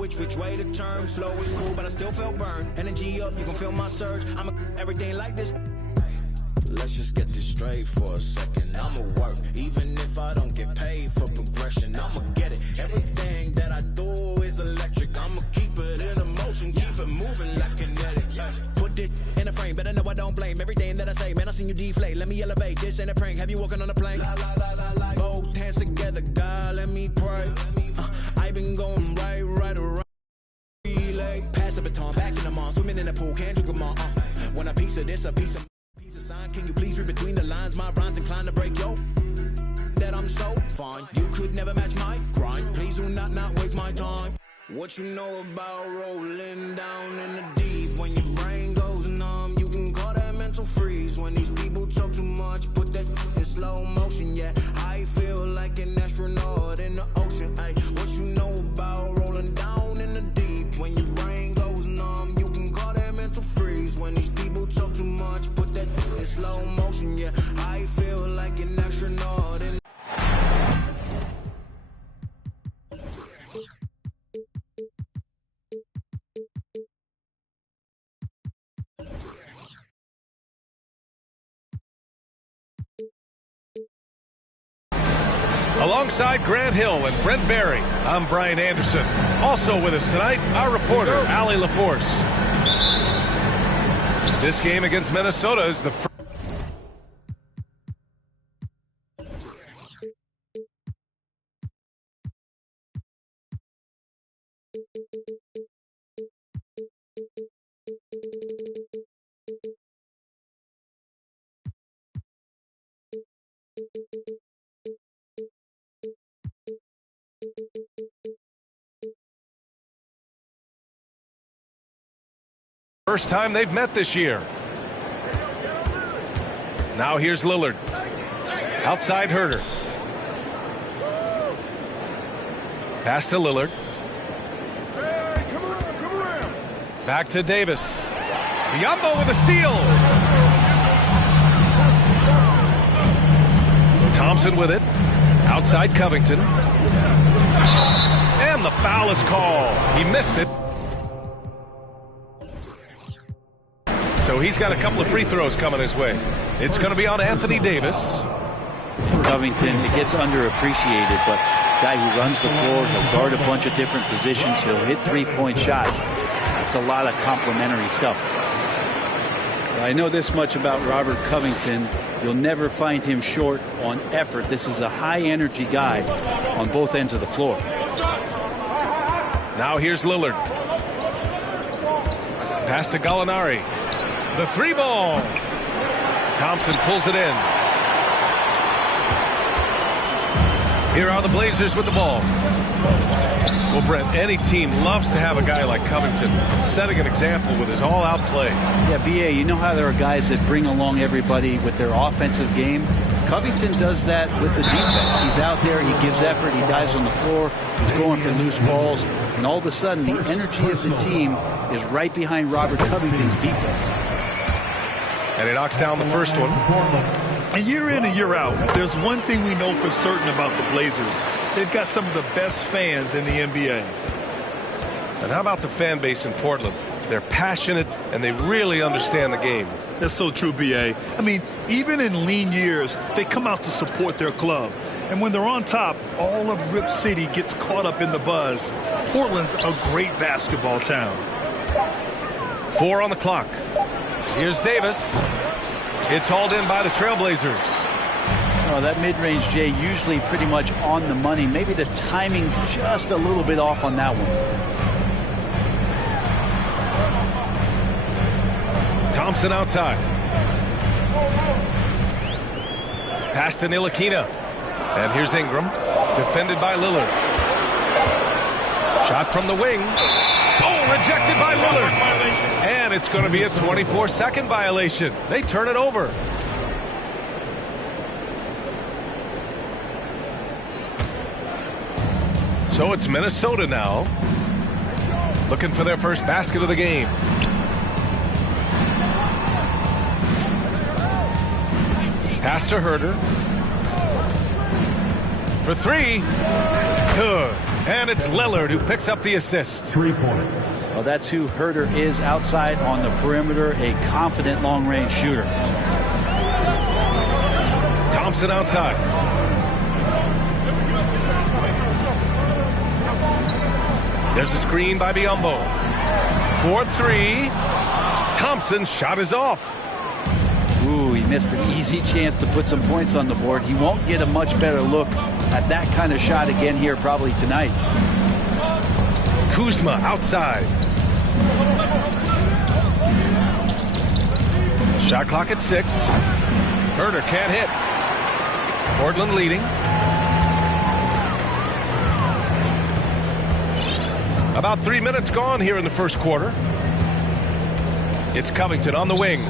Which way to turn? Flow is cool, but I still feel burned. Energy up, you can feel my surge. I'm everything like this. Let's just get this straight for a second. I'ma work, even if I don't get paid for progression. I'ma get it. Everything that I do is electric. I'ma keep it in motion, keep it moving like kinetic. Put it in a frame, better know I don't blame everything that I say. Man, I seen you deflate. Let me elevate. This ain't a prank. Have you walking on a plane? Both hands together, God, let me pray. I been going right around. Pass the baton, back in the mall, swimming in the pool, can't drink them all. Want a piece of this, a piece of sign. Can you please read between the lines? My rhymes inclined to break yo. That I'm so fine. You could never match my grind. Please do not waste my time. What you know about rolling down in the deep? When your brain goes numb, you can call that mental freeze. When these people talk too much, put that in slow motion. Yeah, I feel like an astronaut in the ocean. Ay, what you know about rolling down in the deep? When your brain goes numb, you can call that mental freeze. When these people talk too much, put that in slow motion. Yeah, I feel like an astronaut in. Alongside Grant Hill and Brent Barry, I'm Brian Anderson. Also with us tonight, our reporter, Allie LaForce. This game against Minnesota is the first. First time they've met this year. Now here's Lillard. Outside Herder. Pass to Lillard. Back to Davis. Mamba with a steal. Thompson with it. Outside Covington. And the foul is called. He missed it. So he's got a couple of free throws coming his way. It's going to be on Anthony Davis. Covington, it gets underappreciated, but guy who runs the floor, he'll guard a bunch of different positions, he'll hit three-point shots. That's a lot of complimentary stuff. I know this much about Robert Covington. You'll never find him short on effort. This is a high-energy guy on both ends of the floor. Now here's Lillard. Pass to Gallinari. The three ball. Thompson pulls it in. Here are the Blazers with the ball. Well, Brent, any team loves to have a guy like Covington setting an example with his all-out play. Yeah, B.A., you know how there are guys that bring along everybody with their offensive game? Covington does that with the defense. He's out there, he gives effort, he dives on the floor, he's going for loose balls, and all of a sudden the energy of the team is right behind Robert Covington's defense. And he knocks down the first one. And year in and year out, there's one thing we know for certain about the Blazers. They've got some of the best fans in the NBA. And how about the fan base in Portland? They're passionate and they really understand the game. That's so true, B.A. I mean, even in lean years, they come out to support their club. And when they're on top, all of Rip City gets caught up in the buzz. Portland's a great basketball town. 4 on the clock. Here's Davis. It's hauled in by the Trailblazers. Oh, that mid-range, Jay, usually pretty much on the money. Maybe the timing just a little bit off on that one. Thompson outside. Pass to Ntilikina. And here's Ingram. Defended by Lillard. Shot from the wing. Oh, rejected by Lillard. And it's going to be a 24-second violation. They turn it over. So it's Minnesota now, looking for their first basket of the game. Pass to Herder. For three. Good. And it's Lillard who picks up the assist. 3 points. Well, that's who Herter is outside on the perimeter, a confident long-range shooter. Thompson outside. There's a screen by Biombo. 4-3. Thompson's shot is off. Ooh, he missed an easy chance to put some points on the board. He won't get a much better look at that kind of shot again here probably tonight. Kuzma outside. Shot clock at 6. Herter can't hit. Portland leading. About 3 minutes gone here in the first quarter. It's Covington on the wing.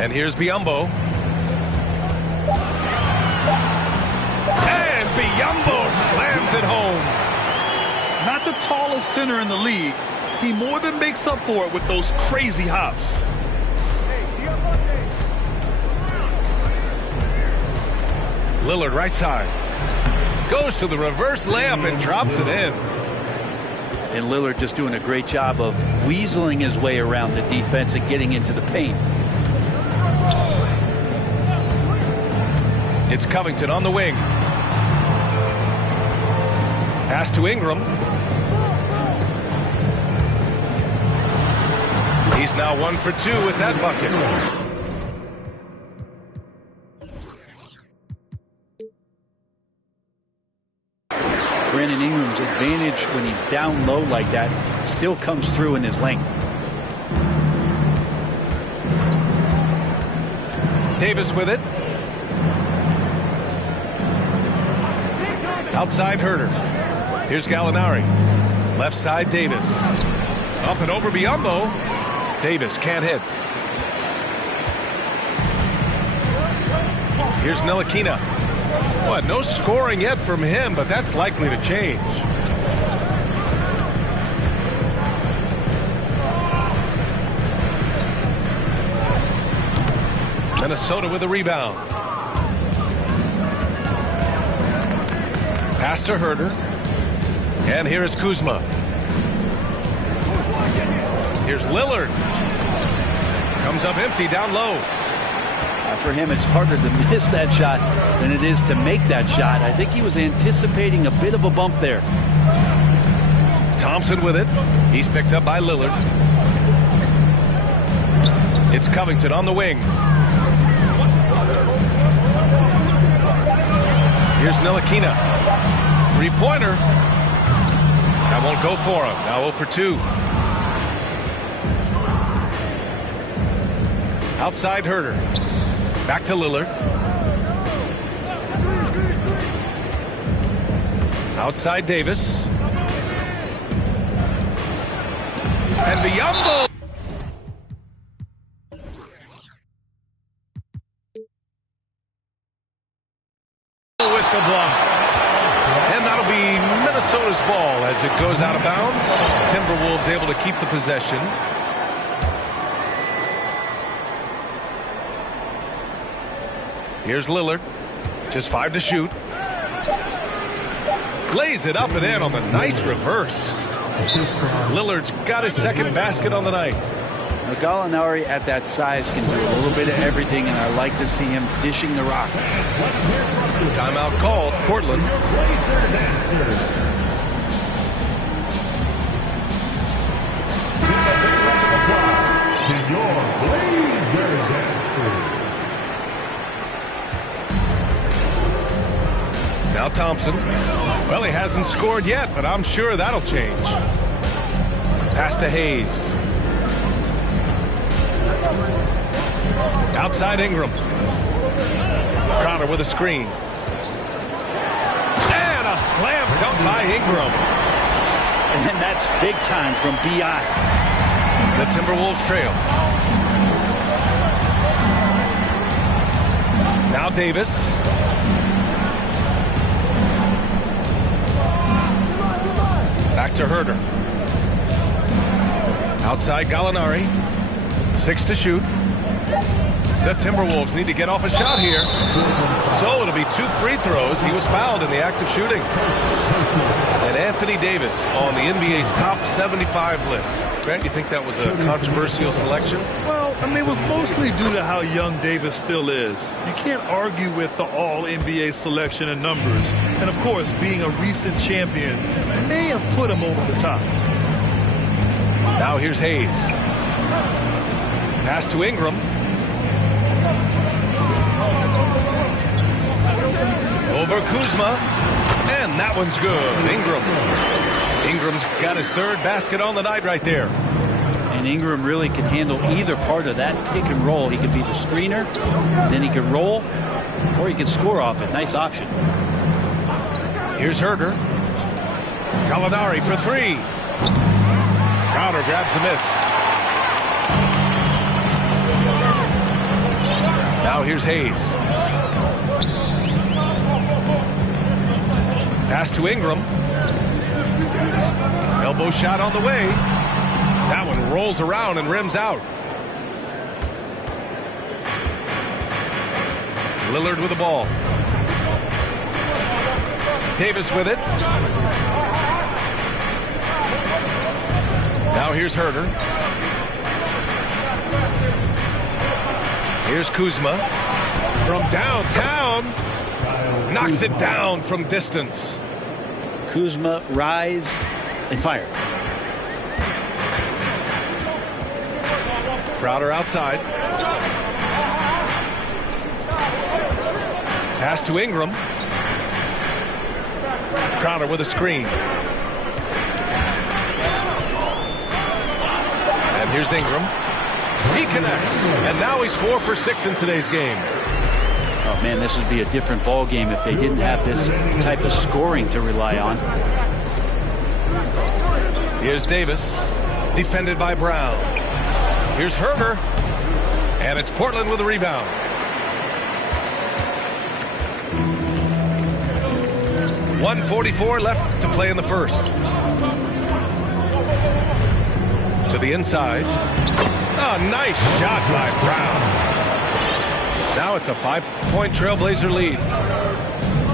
And here's Biombo. And Biombo slams it home. Not the tallest center in the league. He more than makes up for it with those crazy hops. Lillard right side. Goes to the reverse layup and drops it in. And Lillard just doing a great job of weaseling his way around the defense and getting into the paint. It's Covington on the wing. Pass to Ingram. He's now 1 for 2 with that bucket. Brandon Ingram's advantage when he's down low like that still comes through in his length. Davis with it. Outside Herter. Here's Gallinari. Left side Davis. Up and over Biombo. Davis can't hit. Here's Ntilikina. What? No scoring yet from him, but that's likely to change. Minnesota with a rebound. Pass to Herter. And here is Kuzma. Here's Lillard. Comes up empty down low. For him, it's harder to miss that shot than it is to make that shot. I think he was anticipating a bit of a bump there. Thompson with it. He's picked up by Lillard. It's Covington on the wing. Here's Ntilikina. Three-pointer. That won't go for him. Now 0 for 2. Outside Herter. Back to Lillard. Outside Davis. And Biombo. With the block. And that'll be Minnesota's ball as it goes out of bounds. Timberwolves able to keep the possession. Here's Lillard. Just 5 to shoot. Lays it up and in on the nice reverse. Lillard's got his second basket on the night. Now, Gallinari at that size can do a little bit of everything, and I like to see him dishing the rock. Timeout called. Portland. Now Thompson. Well, he hasn't scored yet, but I'm sure that'll change. Pass to Hayes. Outside Ingram. Crowder with a screen. And a slam dunk by Ingram. And that's big time from B.I. The Timberwolves trail. Now Davis. Back to Herter. Outside Gallinari. 6 to shoot. The Timberwolves need to get off a shot here. So it'll be 2 free throws. He was fouled in the act of shooting. And Anthony Davis on the NBA's top 75 list. Grant, you think that was a controversial selection? Well, I mean, it was mostly due to how young Davis still is. You can't argue with the all-NBA selection and numbers. And, of course, being a recent champion may have put him over the top. Now here's Hayes. Pass to Ingram. Over Kuzma. And that one's good. Ingram's got his 3rd basket on the night right there. And Ingram really can handle either part of that pick and roll. He could be the screener, then he could roll, or he could score off it. Nice option. Here's Herder. Gallinari for 3. Crowder grabs a miss. Now here's Hayes. Pass to Ingram. Elbow shot on the way. That one rolls around and rims out. Lillard with the ball. Davis with it. Now here's Herder. Here's Kuzma. From downtown. Knocks it down from distance. Kuzma, rise, and fire. Crowder outside. Pass to Ingram. Crowder with a screen. And here's Ingram. He connects. And now he's 4 for 6 in today's game. Oh, man, this would be a different ball game if they didn't have this type of scoring to rely on. Here's Davis. Defended by Brown. Here's Herder. And it's Portland with a rebound. .144 left to play in the first. To the inside. Oh, nice shot by Brown. Now it's a 5-point Trailblazer lead.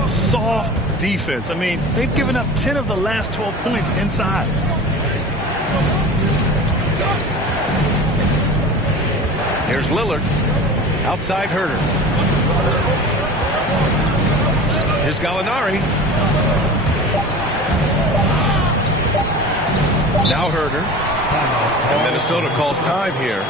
Soft defense. I mean, they've given up 10 of the last 12 points inside. Here's Lillard. Outside Herder. Here's Gallinari. Now Herder. And Minnesota calls time here.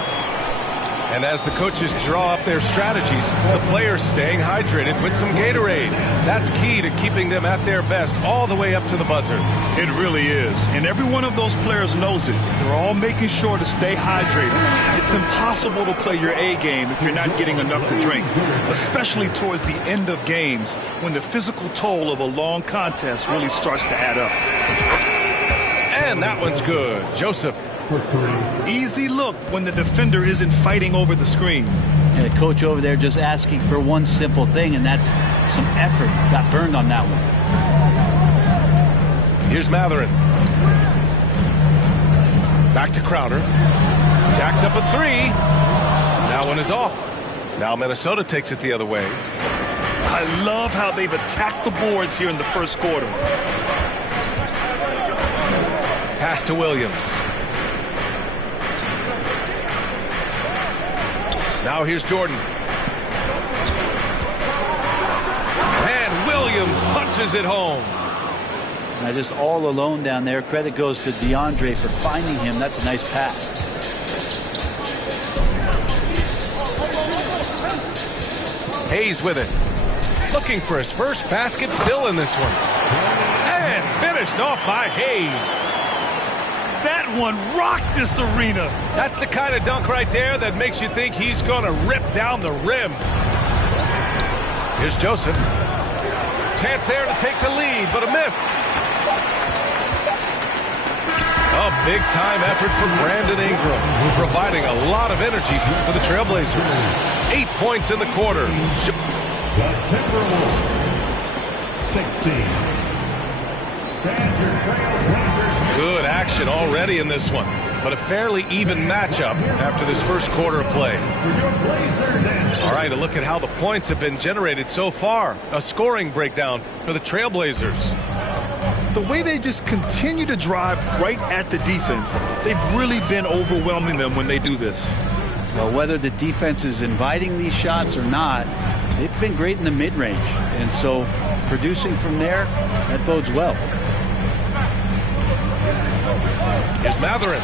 And as the coaches draw up their strategies, the players staying hydrated with some Gatorade. That's key to keeping them at their best all the way up to the buzzer. It really is. And every one of those players knows it. They're all making sure to stay hydrated. It's impossible to play your A game if you're not getting enough to drink, especially towards the end of games when the physical toll of a long contest really starts to add up. And that one's good. Joseph. Easy look when the defender isn't fighting over the screen. And the coach over there just asking for one simple thing, and that's some effort. Got burned on that one. Here's Matherin. Back to Crowder. Jacks up a 3. That one is off. Now Minnesota takes it the other way. I love how they've attacked the boards here in the first quarter. Pass to Williams. Now here's Jordan. And Williams punches it home. Now just all alone down there. Credit goes to DeAndre for finding him. That's a nice pass. Hayes with it. Looking for his first basket still in this one. And finished off by Hayes. That one rocked this arena. That's the kind of dunk right there that makes you think he's going to rip down the rim. Here's Joseph. Chance there to take the lead, but a miss. A big-time effort from Brandon Ingram, providing a lot of energy for the Trailblazers. 8 points in the quarter. The Timberwolves, 16. Good action already in this one. but a fairly even matchup after this first quarter of play. All right, a look at how the points have been generated so far. A scoring breakdown for the Trailblazers. The way they just continue to drive right at the defense, they've really been overwhelming them when they do this. Well, whether the defense is inviting these shots or not, they've been great in the mid-range. And so producing from there, that bodes well. Here's Matherin.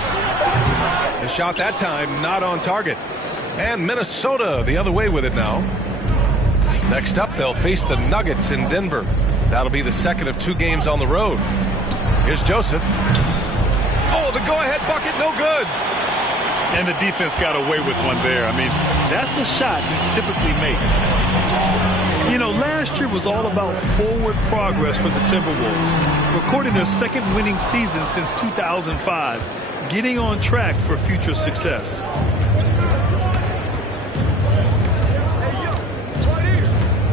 The shot that time not on target. And Minnesota the other way with it now. Next up, they'll face the Nuggets in Denver. That'll be the second of 2 games on the road. Here's Joseph. Oh, the go-ahead bucket, no good. And the defense got away with one there. I mean, that's a shot he typically makes. You know, last year was all about forward progress for the Timberwolves, recording their second winning season since 2005, getting on track for future success.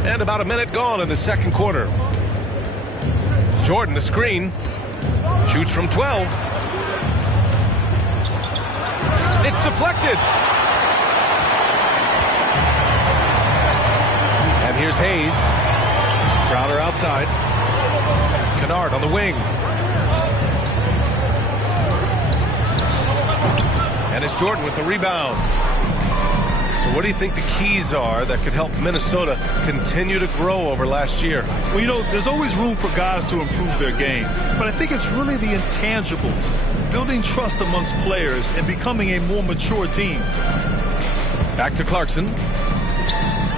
And about a minute gone in the second quarter. Jordan, the screen, shoots from 12. It's deflected. And here's Hayes. Crowder outside. Kennard on the wing. And it's Jordan with the rebound. So what do you think the keys are that could help Minnesota continue to grow over last year? Well, you know, there's always room for guys to improve their game. But I think it's really the intangibles, building trust amongst players and becoming a more mature team. Back to Clarkson.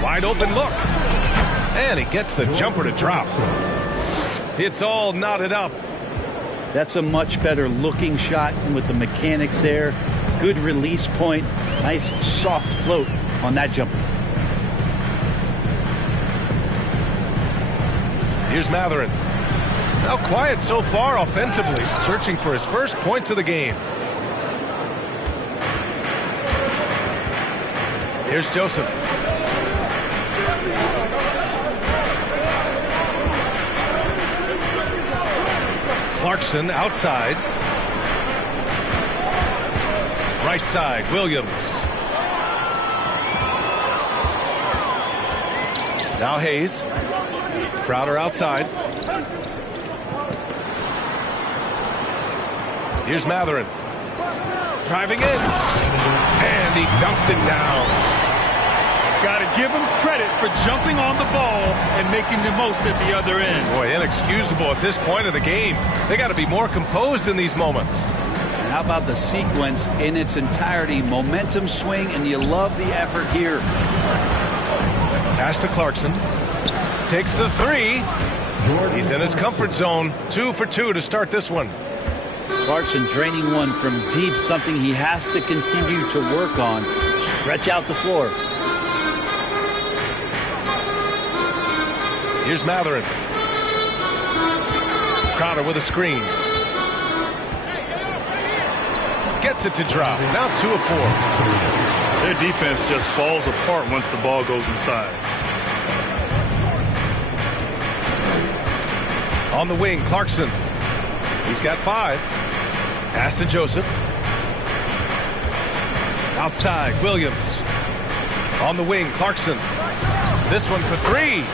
Wide open look. And he gets the jumper to drop. It's all knotted up. That's a much better looking shot with the mechanics there. Good release point. Nice soft float on that jumper. Here's Matherin. Now quiet so far offensively, searching for his first points of the game. Here's Joseph. Clarkson outside. Right side, Williams. Now Hayes. Crowder outside. Here's Matherin. Driving in. And he dunks it down. Got to give him credit for jumping on the ball and making the most at the other end. Boy, inexcusable at this point of the game. They got to be more composed in these moments. How about the sequence in its entirety? Momentum swing, and you love the effort here. Pass to Clarkson. Takes the 3. He's in his comfort zone. 2 for 2 to start this one. Clarkson draining one from deep, something he has to continue to work on. Stretch out the floor. Here's Matherin. Crowder with a screen. Gets it to drop. Now 2 of 4. Their defense just falls apart once the ball goes inside. On the wing, Clarkson. He's got 5. Pass to Joseph. Outside, Williams. On the wing, Clarkson. This one for 3.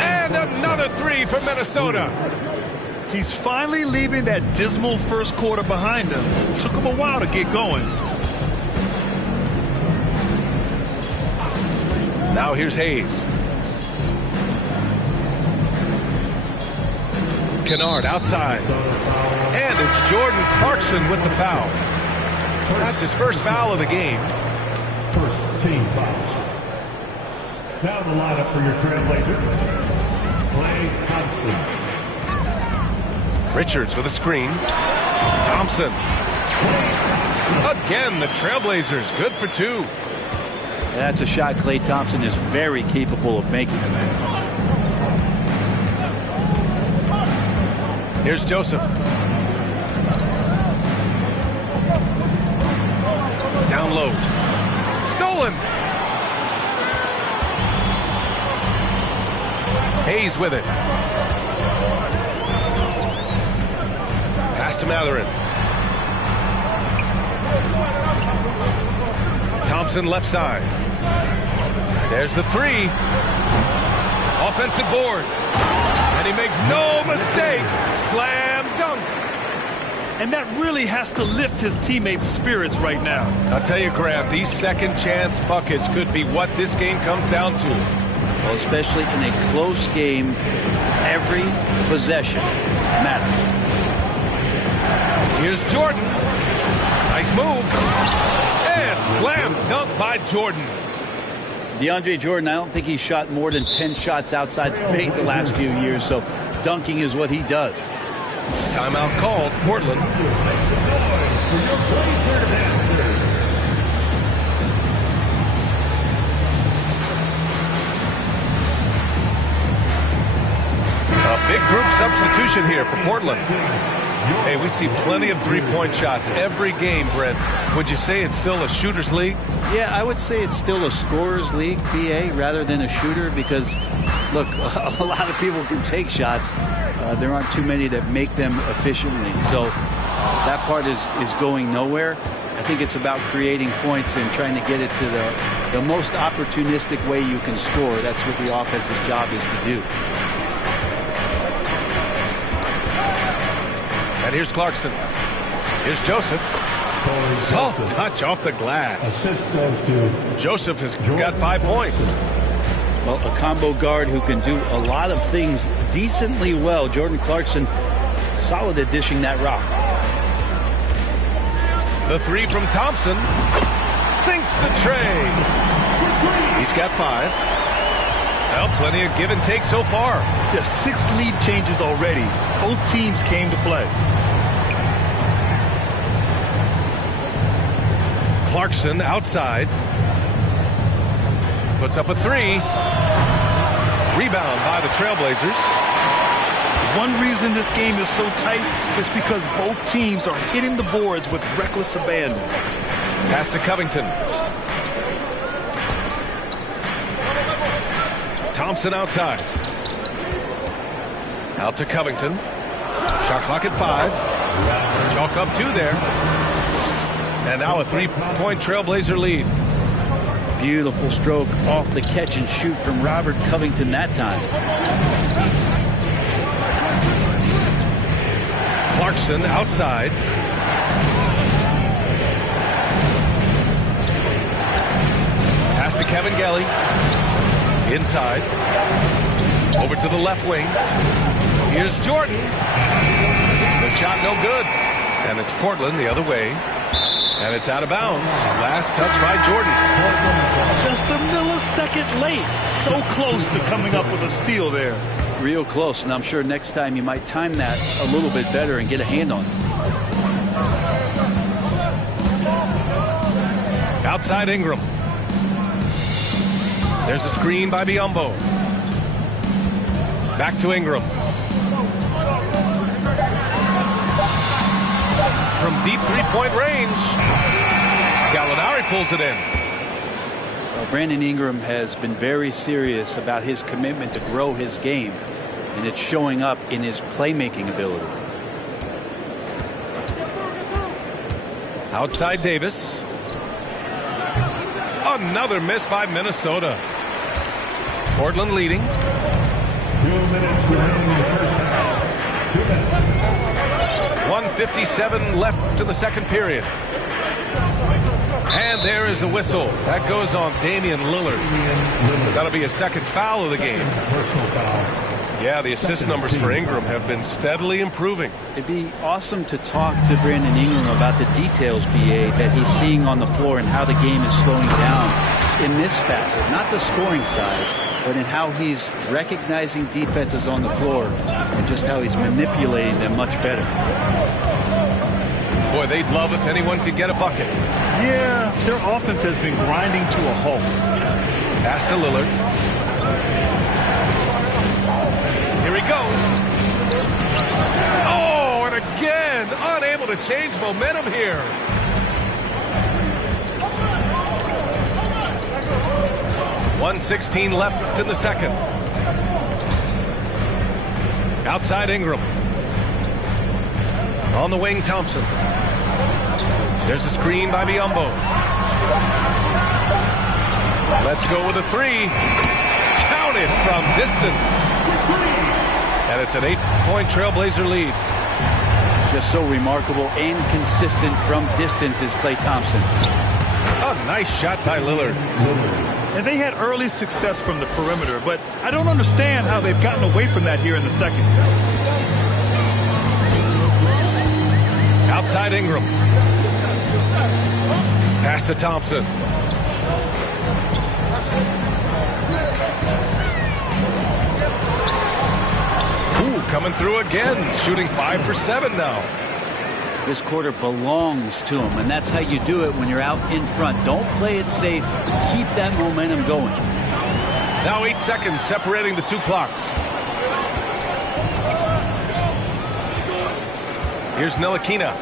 And another 3 for Minnesota. He's finally leaving that dismal first quarter behind him. Took him a while to get going. Now here's Hayes. Kennard outside. And it's Jordan Clarkson with the foul. That's his first foul of the game. First team foul. Now the lineup for your Trailblazers. Klay Thompson. Richards with a screen. Thompson. Again, the Trailblazers good for 2. That's a shot Klay Thompson is very capable of making. Here's Joseph. Down low. Stolen. Hayes with it. Pass to Matherin. Thompson left side. There's the three. Offensive board. And he makes no mistake. Slam dunk. And that really has to lift his teammates' spirits right now. I'll tell you, Graham, these second chance buckets could be what this game comes down to. Well, especially in a close game, every possession matters. Here's Jordan. Nice move. And slam dunk by Jordan. DeAndre Jordan, I don't think he's shot more than 10 shots outside the paint the last few years, so dunking is what he does. Timeout called, Portland. A big group substitution here for Portland. Hey, we see plenty of three-point shots every game, Brent. Would you say it's still a shooter's league? Yeah, I would say it's still a scorer's league, BA, rather than a shooter, because, look, a lot of people can take shots. There aren't too many that make them efficiently. So that part is going nowhere. I think it's about creating points and trying to get it to the most opportunistic way you can score. That's what the offense's job is to do. And here's Clarkson. Here's Joseph. Soft touch off the glass. Joseph has got 5 points. Well, a combo guard who can do a lot of things decently well. Jordan Clarkson, solid at dishing that rock. The three from Thompson. Sinks the tray. He's got 5. Well, plenty of give and take so far. Yeah, 6 lead changes already. Both teams came to play. Clarkson outside. Puts up a 3. Rebound by the Trailblazers. One reason this game is so tight is because both teams are hitting the boards with reckless abandon. Pass to Covington. Thompson outside. Out to Covington. Shot clock at 5. Chalk up 2 there. And now a 3-point Trailblazer lead. Beautiful stroke off the catch and shoot from Robert Covington that time. Clarkson outside. Pass to Kevin Gelly. Inside. Over to the left wing. Here's Jordan. The shot no good. And it's Portland the other way. And it's out of bounds. Last touch by Jordan. Just a millisecond late. So close to coming up with a steal there. Real close, and I'm sure next time you might time that a little bit better and get a hand on it. Outside Ingram. There's a screen by Biombo. Back to Ingram. From deep three-point range. Gallinari pulls it in. Well, Brandon Ingram has been very serious about his commitment to grow his game, and it's showing up in his playmaking ability. Outside Davis. Another miss by Minnesota. Portland leading. 2 minutes remaining in the first half. 2 minutes. 1:57 left in the second period. And there is the whistle. That goes on Damian Lillard. That'll be a second foul of the game. Personal foul. Yeah, the assist numbers for Ingram have been steadily improving. It'd be awesome to talk to Brandon Ingram about the details, BA, that he's seeing on the floor and how the game is slowing down in this facet. Not the scoring side, but in how he's recognizing defenses on the floor and just how he's manipulating them much better. Boy, they'd love if anyone could get a bucket. Yeah, their offense has been grinding to a halt. Pass to Lillard. Here he goes. Oh, and again, unable to change momentum here. .116 left in the second. Outside Ingram. On the wing, Thompson. There's a screen by Mamba. Let's go with a three. Counted from distance. And it's an 8-point Trailblazer lead. Just so remarkable and consistent from distance is Klay Thompson. A nice shot by Lillard. And they had early success from the perimeter, but I don't understand how they've gotten away from that here in the second. Outside Ingram. Pass to Thompson. Ooh, coming through again. Shooting 5 for 7 now. This quarter belongs to him, and that's how you do it when you're out in front. Don't play it safe. Keep that momentum going. Now 8 seconds separating the two clocks. Here's Ntilikina.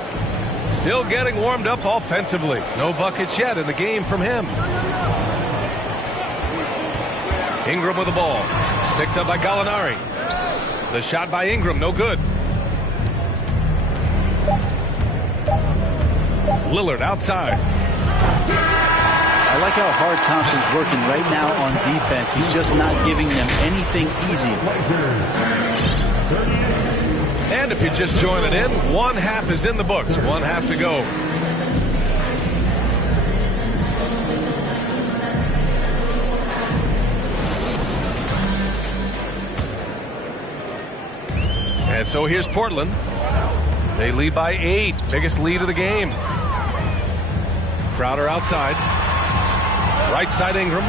Still getting warmed up offensively. No buckets yet in the game from him. Ingram with the ball. Picked up by Gallinari. The shot by Ingram, no good. Lillard outside. I like how hard Thompson's working right now on defense. He's just not giving them anything easy. And if you're just joining in, one half is in the books. One half to go. And so here's Portland. They lead by 8. Biggest lead of the game. Crowder outside. Right side Ingram.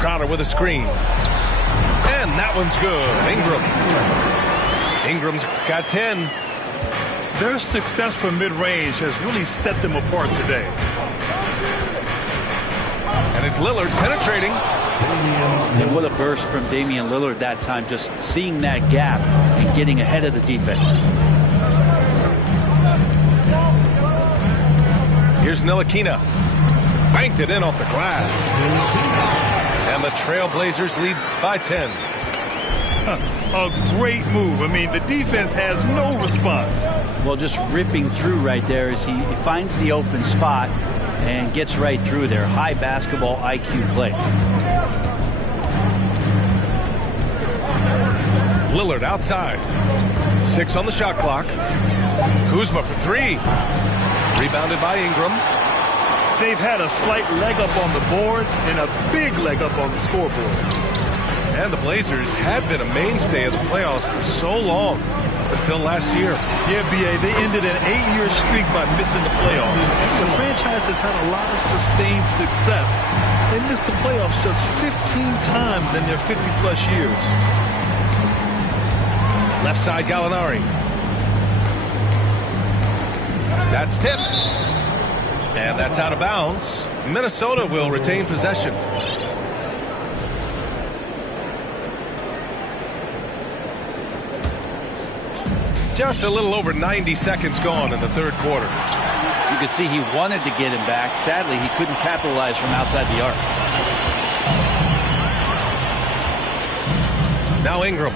Crowder with a screen. And that one's good. Ingram's got 10. Their success from mid-range has really set them apart today. And it's Lillard penetrating. And what a burst from Damian Lillard that time, just seeing that gap and getting ahead of the defense. Here's Ntilikina. Banked it in off the glass. And the Trailblazers lead by 10. A great move. I mean, the defense has no response. Well, just ripping through right there as he finds the open spot and gets right through there. High basketball IQ play. Lillard outside. 6 on the shot clock. Kuzma for 3. Rebounded by Ingram. They've had a slight leg up on the boards and a big leg up on the scoreboard. And the Blazers had been a mainstay of the playoffs for so long, until last year. Yeah, B.A., they ended an 8-year streak by missing the playoffs. The franchise has had a lot of sustained success. They missed the playoffs just 15 times in their 50-plus years. Left side Gallinari. That's tipped. And that's out of bounds. Minnesota will retain possession. Just a little over 90 seconds gone in the third quarter. You could see he wanted to get him back. Sadly, he couldn't capitalize from outside the arc. Now Ingram.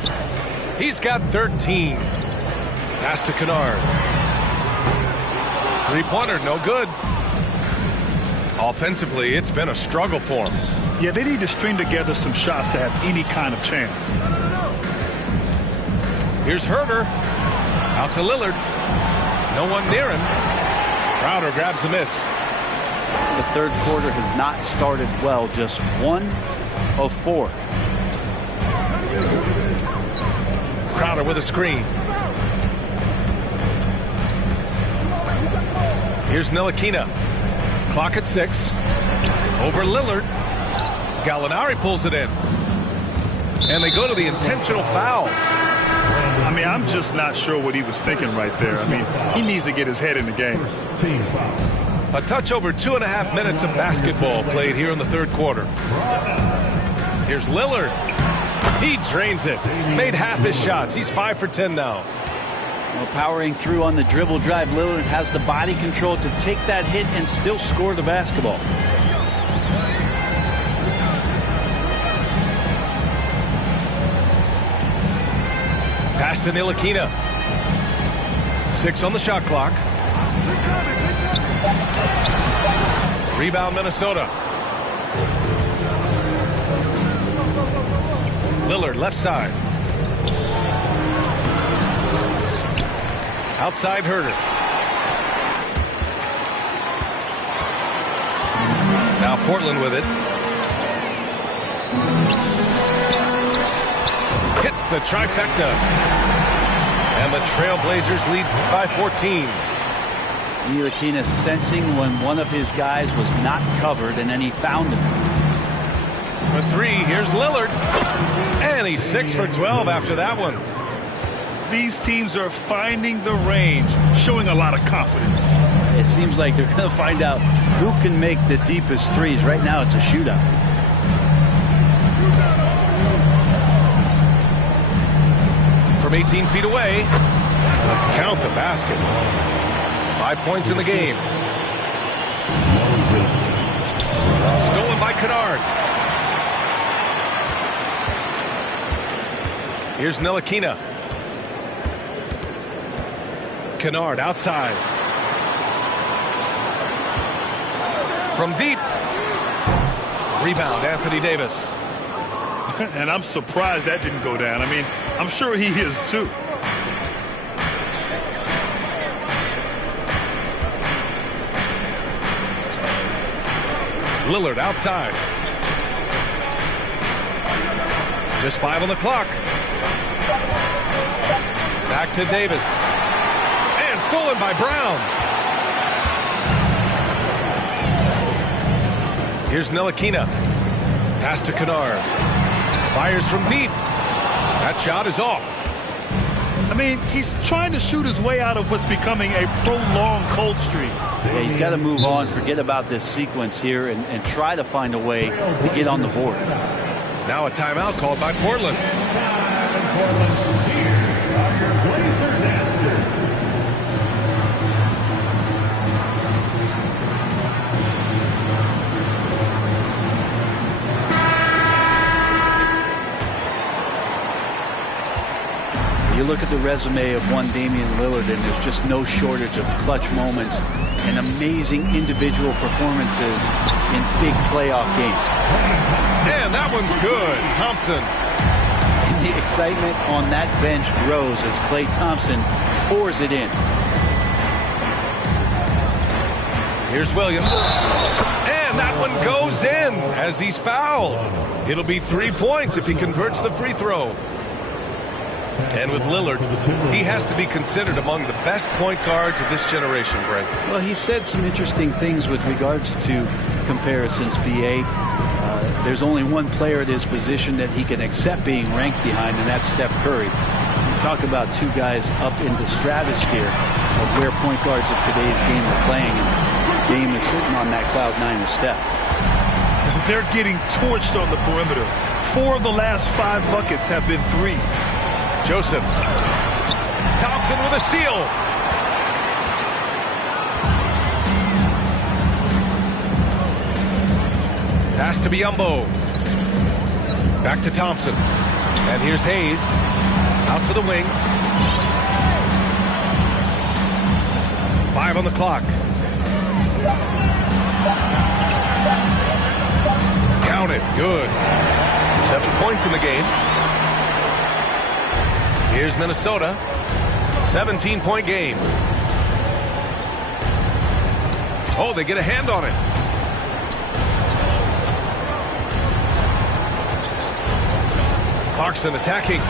He's got 13. Pass to Kennard. Three-pointer, no good. Offensively, it's been a struggle for him. Yeah, they need to string together some shots to have any kind of chance. Here's Herter. Out to Lillard. No one near him. Crowder grabs the miss. The third quarter has not started well. Just 1 of 4. Crowder with a screen. Here's Ntilikina. Clock at 6. Over Lillard. Gallinari pulls it in. And they go to the intentional foul. I mean, I'm just not sure what he was thinking right there. I mean, he needs to get his head in the game. A touch over 2.5 minutes of basketball played here in the third quarter. Here's Lillard. He drains it. Made half his shots. He's 5 for 10 now. Well, powering through on the dribble drive, Lillard has the body control to take that hit and still score the basketball. Pass to Ntilikina. 6 on the shot clock. Rebound, Minnesota. Lillard, left side. Outside Herter. Now Portland with it. Hits the trifecta. And the Trailblazers lead by 14. Ntilikina sensing when one of his guys was not covered, and then he found him. For three, here's Lillard. And he's 6 for 12 after that one. These teams are finding the range, showing a lot of confidence. It seems like they're going to find out who can make the deepest threes. Right now, it's a shootout. From 18 feet away, count the basket. 5 points in the game. Stolen by Kennard. Here's Ntilikina. Kennard outside. From deep. Rebound, Anthony Davis. And I'm surprised that didn't go down. I mean, I'm sure he is too. Lillard outside. Just 5 on the clock. Back to Davis. And stolen by Brown. Here's Ntilikina. Pass to Kennard. Fires from deep. That shot is off. I mean, he's trying to shoot his way out of what's becoming a prolonged cold streak. Yeah, he's got to move on, forget about this sequence here, and try to find a way to get on the board. Now a timeout called by Portland. You look at the resume of one Damian Lillard, and there's just no shortage of clutch moments and amazing individual performances in big playoff games. And that one's good. Thompson. And the excitement on that bench grows as Klay Thompson pours it in. Here's Williams. And that one goes in as he's fouled. It'll be 3 points if he converts the free throw. And with Lillard, he has to be considered among the best point guards of this generation, Greg. Well, he said some interesting things with regards to comparisons, B.A. There's only one player at his position that he can accept being ranked behind, and that's Steph Curry. You talk about two guys up in the stratosphere of where point guards of today's game are playing, and Dame is sitting on that cloud 9 with Steph. They're getting torched on the perimeter. 4 of the last 5 buckets have been threes. Joseph. Thompson with a steal. Pass to Biyombo. Back to Thompson. And here's Hayes. Out to the wing. 5 on the clock. Count it. Good. 7 points in the game. Here's Minnesota. 17-point game. Oh, they get a hand on it. Clarkson attacking.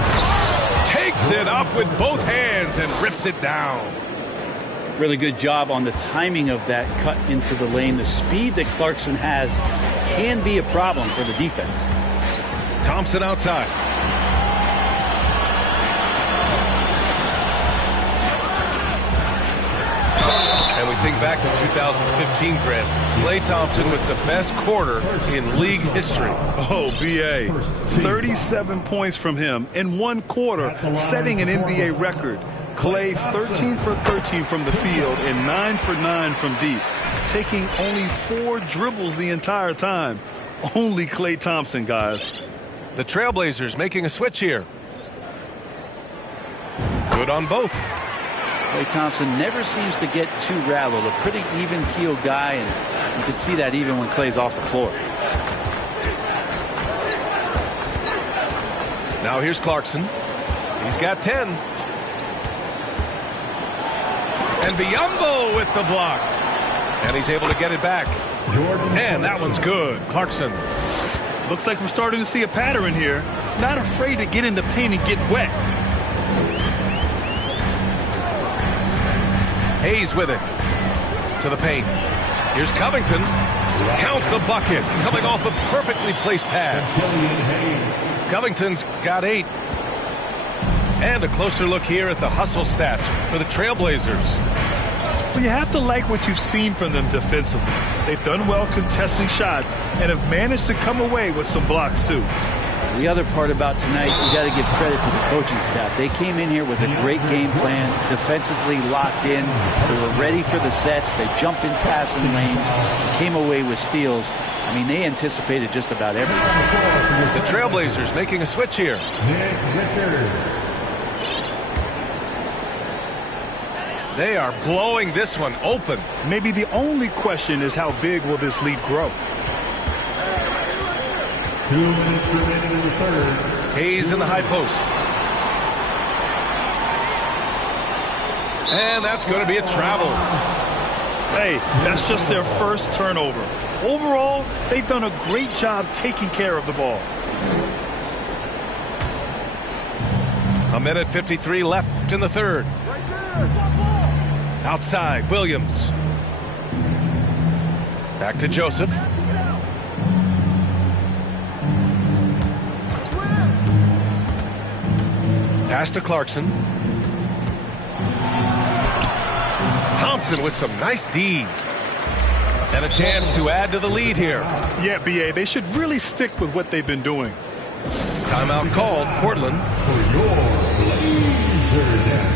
Takes it up with both hands and rips it down. Really good job on the timing of that cut into the lane. The speed that Clarkson has can be a problem for the defense. Thompson outside. And we think back to 2015, Grant. Klay Thompson with the best quarter in league history. Oh, B.A. 37 points from him in one quarter, setting an NBA record. Klay 13 for 13 from the field and 9 for 9 from deep, taking only 4 dribbles the entire time. Only Klay Thompson, guys. The Trailblazers making a switch here. Good on both. Klay Thompson never seems to get too rattled. A pretty even-keeled guy, and you can see that even when Klay's off the floor. Now here's Clarkson. He's got 10. And Biyombo with the block. And he's able to get it back. And that one's good. Clarkson. Looks like we're starting to see a pattern here. Not afraid to get in the paint and get wet. Hayes with it. To the paint. Here's Covington. Count the bucket. Coming off a perfectly placed pass. Covington's got 8. And a closer look here at the hustle stats for the Trailblazers. Well, you have to like what you've seen from them defensively. They've done well contesting shots and have managed to come away with some blocks, too. The other part about tonight, you got to give credit to the coaching staff. They came in here with a great game plan, defensively locked in. They were ready for the sets. They jumped in passing lanes, came away with steals. I mean, they anticipated just about everything. The Trailblazers making a switch here. They are blowing this one open. Maybe the only question is how big will this lead grow? 2 minutes remaining in the third. Hayes in the high post. And that's going to be a travel. Hey, that's just their first turnover. Overall, they've done a great job taking care of the ball. 1:53 left in the third. Outside, Williams. Back to Joseph. Pass to Clarkson. Thompson with some nice D. And a chance to add to the lead here. Yeah, B.A., they should really stick with what they've been doing. Timeout called, Portland. For your Blazer.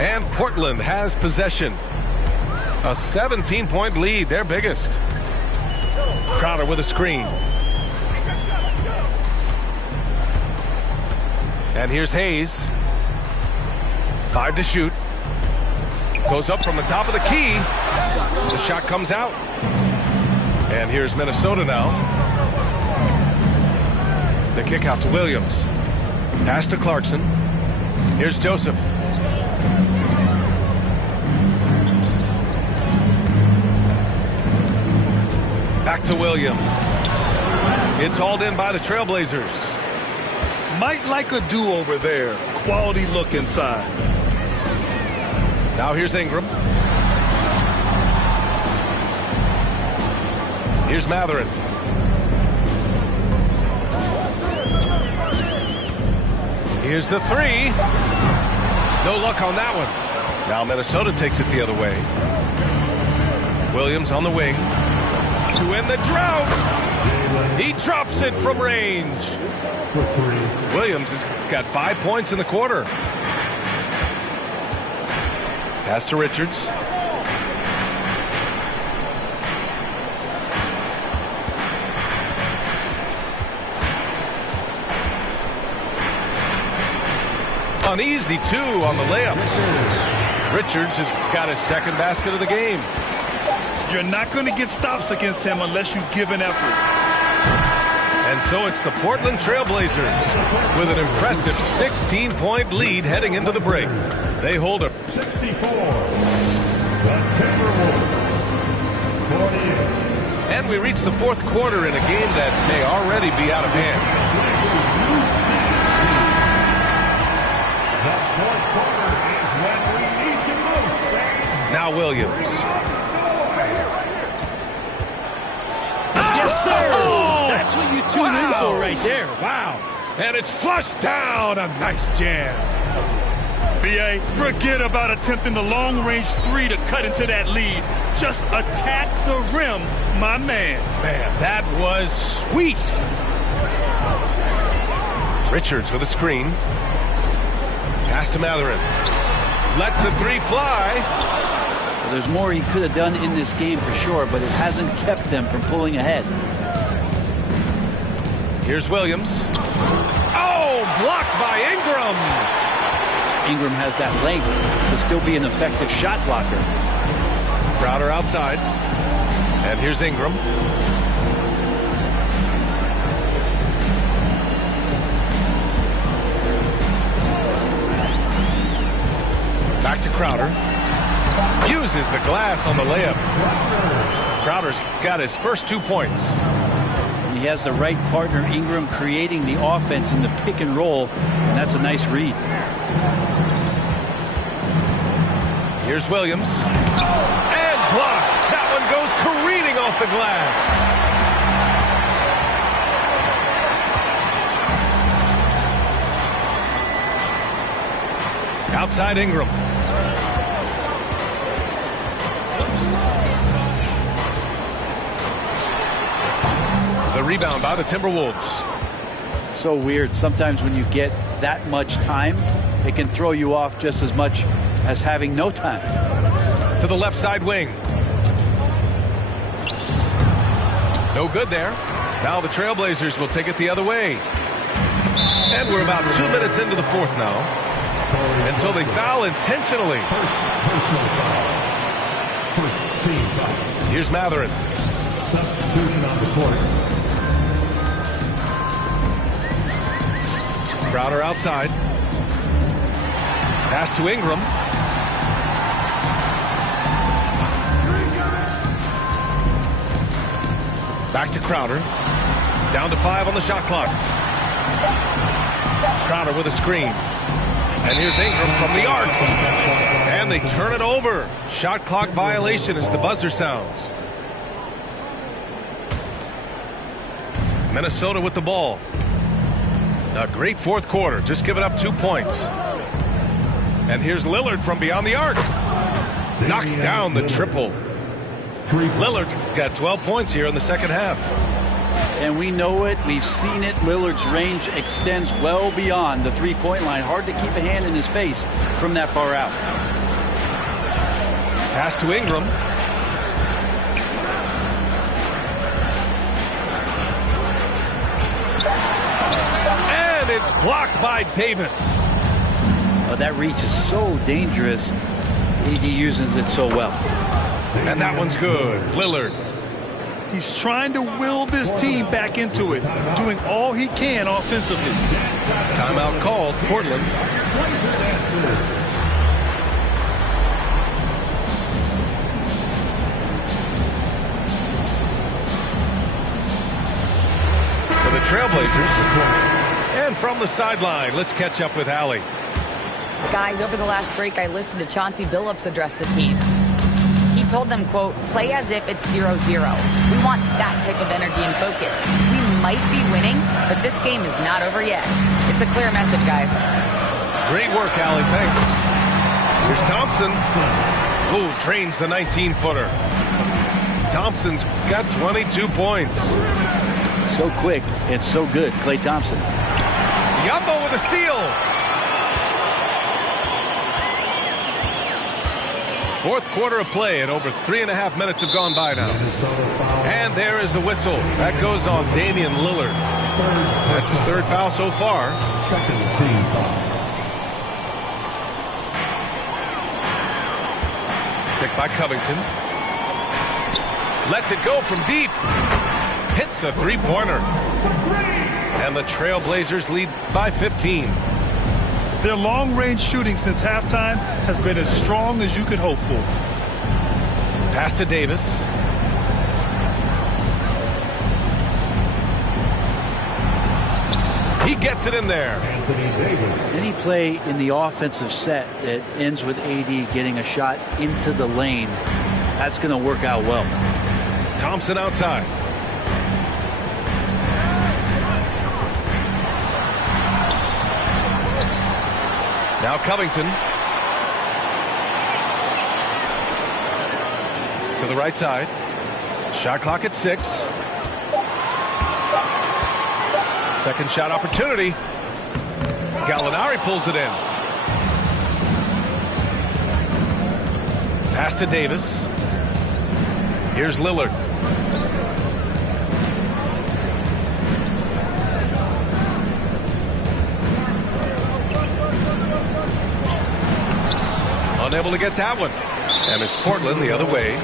And Portland has possession. A 17-point lead, their biggest. Crowder with a screen. And here's Hayes. 5 to shoot. Goes up from the top of the key. The shot comes out. And here's Minnesota now. The kick out to Williams. Pass to Clarkson. Here's Joseph. Back to Williams. It's hauled in by the Trailblazers. Might like a do-over there. Quality look inside. Now here's Ingram. Here's Matherin. Here's the 3. No luck on that one. Now Minnesota takes it the other way. Williams on the wing. To end the drought. He drops it from range. Williams has got 5 points in the quarter. Pass to Richards. An easy 2 on the layup. Richards has got his second basket of the game. You're not going to get stops against him unless you give an effort. And so it's the Portland Trailblazers with an impressive 16-point lead heading into the break. They hold a 64. The Timberwolves. 48. And we reach the fourth quarter in a game that may already be out of hand. The fourth quarter is when we need the most, James. Now Williams. Yes, sir. That's what you tune in for right there. Wow. And it's flushed down. A nice jam. B.A., forget about attempting the long-range three to cut into that lead. Just attack the rim, my man. Man, that was sweet. Richards with a screen. Pass to Matherin. Lets the three fly. Well, there's more he could have done in this game for sure, but it hasn't kept them from pulling ahead. Here's Williams. Oh, blocked by Ingram. Ingram has that length to still be an effective shot blocker. Crowder outside. And here's Ingram. Back to Crowder. Uses the glass on the layup. Crowder's got his first 2 points. He has the right partner, Ingram, creating the offense in the pick and roll, and that's a nice read. Here's Williams. And blocked. That one goes careening off the glass. Outside Ingram. The rebound by the Timberwolves. So weird. Sometimes when you get that much time, it can throw you off just as much as having no time. To the left side wing. No good there. Now the Trailblazers will take it the other way. And we're about 2 minutes into the fourth now. And so they foul intentionally. First team foul. Here's Matherin. Substitution on the court. Crowder outside. Pass to Ingram. Back to Crowder. Down to 5 on the shot clock. Crowder with a screen. And here's Ingram from the arc. And they turn it over. Shot clock violation as the buzzer sounds. Minnesota with the ball. A great fourth quarter. Just giving up 2 points. And here's Lillard from beyond the arc. Knocks down the triple. Lillard's got 12 points here in the second half. And we know it. We've seen it. Lillard's range extends well beyond the three-point line. Hard to keep a hand in his face from that far out. Pass to Ingram. And it's blocked by Davis. Oh, that reach is so dangerous. AD uses it so well. And that one's good. Lillard. He's trying to will this team back into it, doing all he can offensively. Timeout called. Portland. For the Trailblazers. And from the sideline, let's catch up with Allie. Guys, over the last break, I listened to Chauncey Billups address the team. He told them, quote, play as if it's 0-0. We want that type of energy and focus. We might be winning, but this game is not over yet. It's a clear message, guys. Great work, Allie. Thanks. Here's Thompson. Ooh, trains the 19-footer. Thompson's got 22 points. So quick and so good, Klay Thompson. Yumbo with a steal. Fourth quarter of play, and over 3.5 minutes have gone by now. And there is the whistle. That goes on Damian Lillard. That's his third foul so far. Second team foul. Picked by Covington. Lets it go from deep. Hits a three-pointer. And the Trailblazers lead by 15. Their long-range shooting since halftime has been as strong as you could hope for. Pass to Davis. He gets it in there. Any play in the offensive set that ends with AD getting a shot into the lane, that's going to work out well. Thompson outside. Now Covington. To the right side. Shot clock at 6. Second shot opportunity. Gallinari pulls it in. Pass to Davis. Here's Lillard. Unable to get that one. And it's Portland the other way.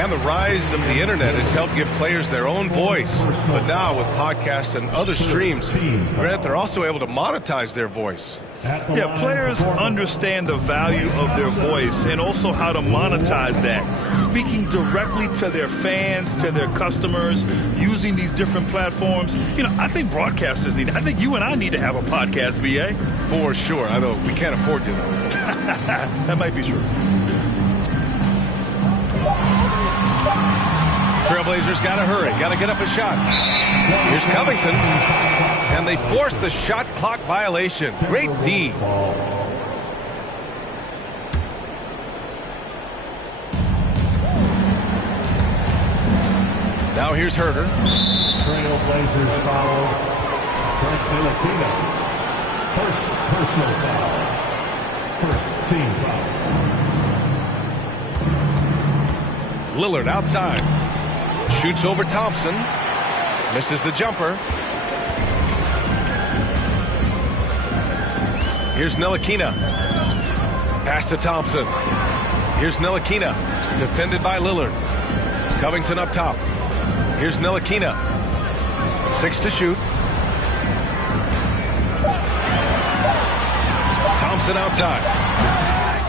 And the rise of the internet has helped give players their own voice. But now with podcasts and other streams, Grant, they're also able to monetize their voice. Yeah, players understand the value of their voice and also how to monetize that. Speaking directly to their fans, to their customers, using these different platforms. You know, I think broadcasters need, I think you and I need to have a podcast, BA. For sure. I know we can't afford to. That might be true. Trailblazers got to hurry. Got to get up a shot. Here's Covington. And they force the shot clock violation. Great D. Now here's Herter. Trailblazers foul. First Ntilikina. First personal foul. First team foul. Lillard outside. Shoots over Thompson. Misses the jumper. Here's Ntilikina. Pass to Thompson. Here's Ntilikina. Defended by Lillard. Covington up top. Here's Ntilikina. 6 to shoot. Thompson outside.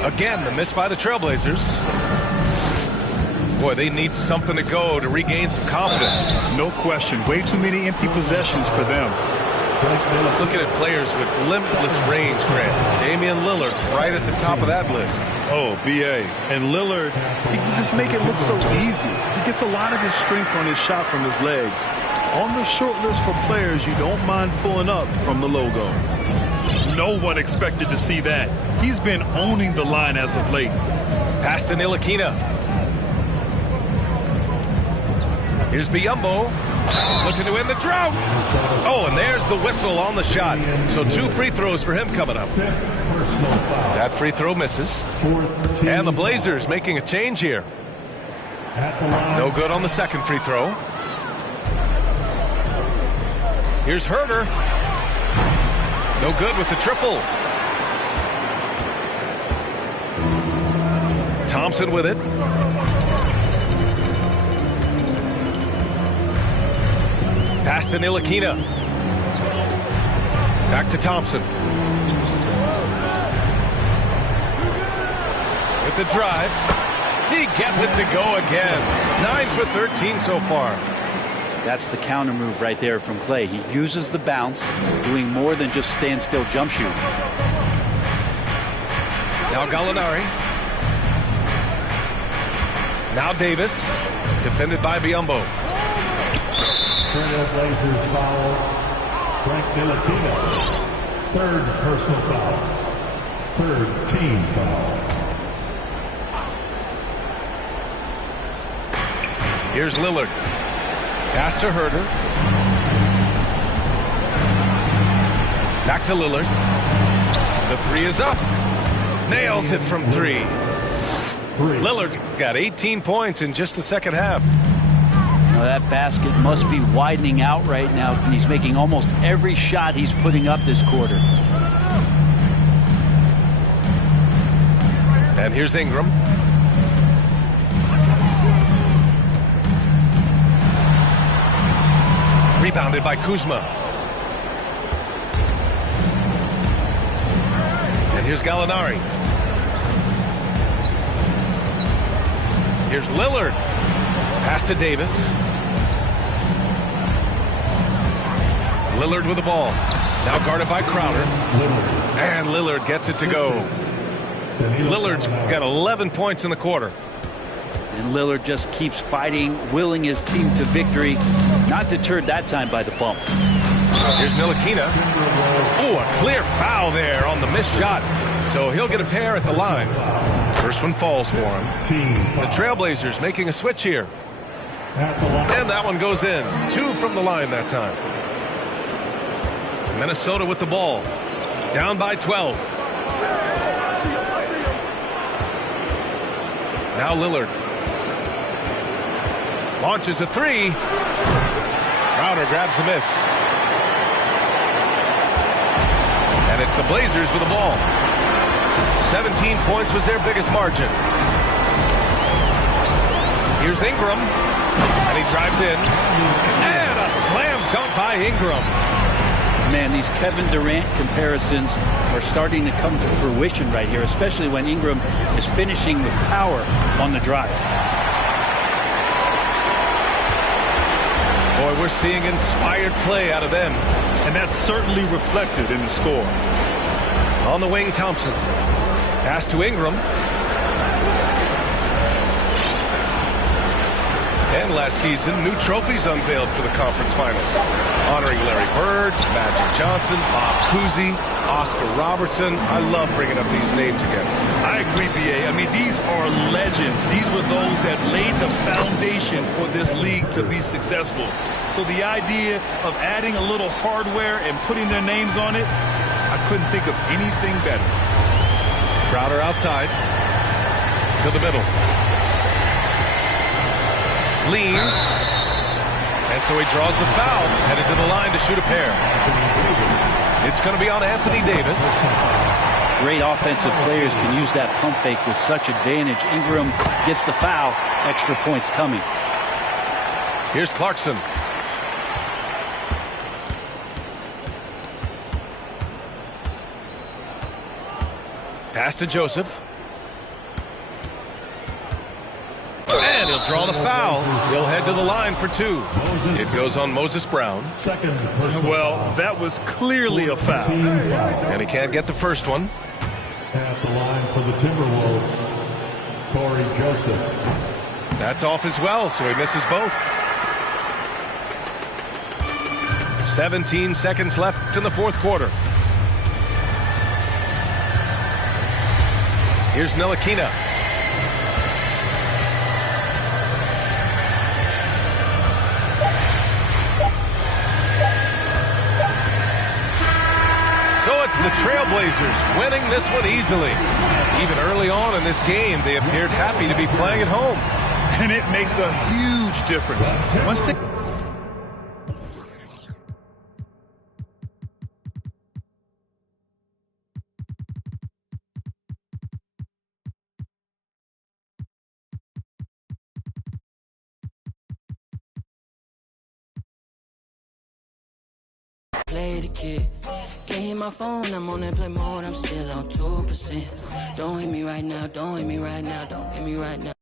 Again, the miss by the Trailblazers. Boy, they need something to go to regain some confidence. No question. Way too many empty possessions for them. Looking at players with limitless range, Grant. Damian Lillard right at the top of that list. Oh, BA. And Lillard, he can just make it look so easy. He gets a lot of his strength on his shot from his legs. On the short list for players you don't mind pulling up from the logo. No one expected to see that. He's been owning the line as of late. Pass to Ntilikina. Here's Biyombo. Looking to end the drought. Oh, and there's the whistle on the shot. So 2 free throws for him coming up. That free throw misses. And the Blazers making a change here. No good on the second free throw. Here's Herter. No good with the triple. Thompson with it. Pass to Ntilikina. Back to Thompson. With the drive. He gets it to go again. 9 for 13 so far. That's the counter move right there from Clay. He uses the bounce, doing more than just standstill jump shoot. Now Gallinari. Now Davis. Defended by Biyombo. Trailblazers foul. Frank Ntilikina. Third personal foul. Third team foul. Here's Lillard. Pass to Herter. Back to Lillard. The 3 is up. Nails it from 3. Lillard's got 18 points in just the second half. Now that basket must be widening out right now, and he's making almost every shot he's putting up this quarter. And here's Ingram. Rebounded by Kuzma. And here's Gallinari. Here's Lillard. Pass to Davis. Lillard with the ball. Now guarded by Crowder. And Lillard gets it to go. Lillard's got 11 points in the quarter. And Lillard just keeps fighting, willing his team to victory. Not deterred that time by the bump. Here's Ntilikina. Oh, a clear foul there on the missed shot. So he'll get a pair at the line. First one falls for him. The Trailblazers making a switch here. And that one goes in. 2 from the line that time. Minnesota with the ball. Down by 12. Now Lillard. Launches a 3. Crowder grabs the miss. And it's the Blazers with the ball. 17 points was their biggest margin. Here's Ingram. And he drives in. And a slam dunk by Ingram. Man, these Kevin Durant comparisons are starting to come to fruition right here, especially when Ingram is finishing with power on the drive. Boy, we're seeing inspired play out of them. And that's certainly reflected in the score. On the wing, Thompson. Pass to Ingram. And last season, new trophies unveiled for the conference finals, honoring Larry Bird, Magic Johnson, Bob Cousy, Oscar Robertson. I love bringing up these names again. I agree, B.A. I mean, these are legends. These were those that laid the foundation for this league to be successful. So the idea of adding a little hardware and putting their names on it, I couldn't think of anything better. Crowder outside to the middle. Leans, and so he draws the foul, headed to the line to shoot a pair. It's going to be on Anthony Davis. Great offensive players can use that pump fake with such advantage. Ingram gets the foul, extra points coming. Here's Clarkson. Pass to Joseph. And he'll draw the foul. He'll head to the line for 2. It goes on Moses Brown. Well, that was clearly a foul. And he can't get the first one. At the line for the Timberwolves, Corey Joseph. That's off as well, so he misses both. 17 seconds left in the fourth quarter. Here's Ntilikina. So it's the Trailblazers winning this one easily. Even early on in this game, they appeared happy to be playing at home. And it makes a huge difference. Once they play the kid. Can't hit my phone, I'm on that play mode, I'm still on 2%. Don't hit me right now, don't hit me right now, don't hit me right now.